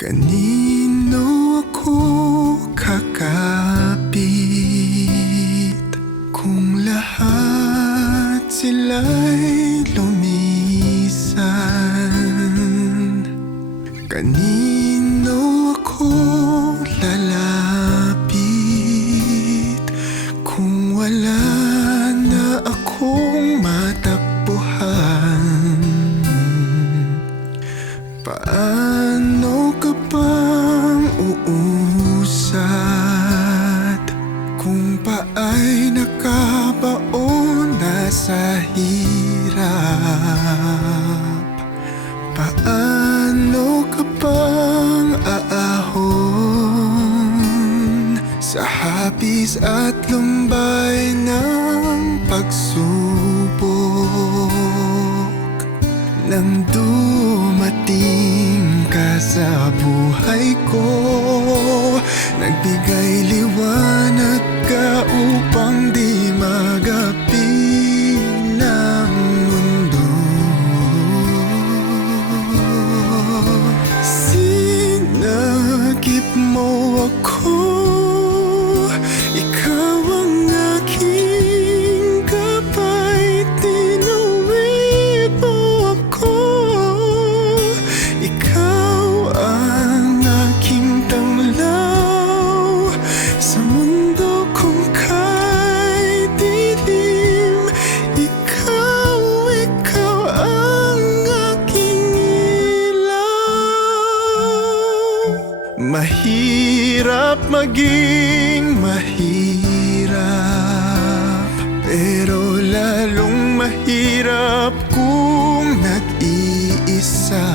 Kanino ako kakapit Kung lahat sila'y lumisan? Kanino ako lalapit Kung wala na akong matakbuhan? Paano hapis at lumbay ng pagsubok. Nang dumating ka sa buhay ko. Nagbigay liwanag Mahirap maging mahirap. Pero lalong mahirap kung nag-iisa.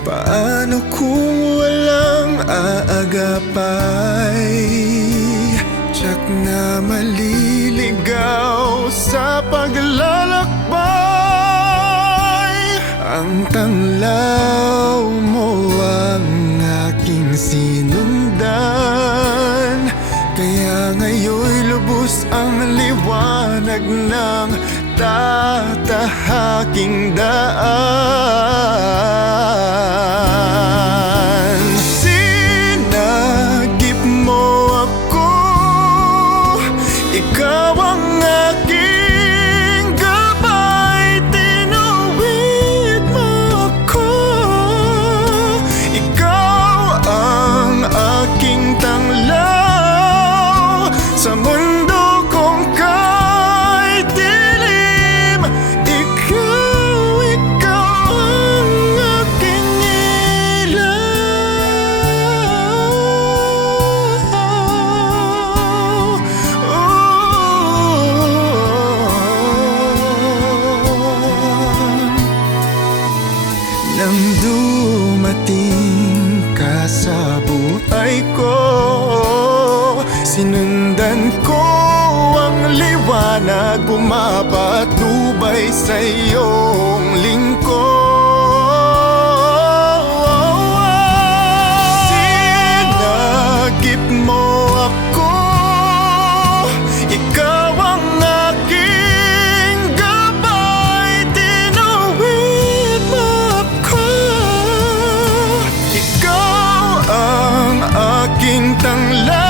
Paano kung walang aagapay? Tiyak na maliligaw sa paglalakbay. Ang tanglaw lubos ang liwanag ng tatahaking daan Sinundan ko ang liwanag Pumapatnubay sa iyong lingkod. Sinagip mo ako Ikaw ang aking gabay Tinawid mo ako. Ikaw ang aking tanglan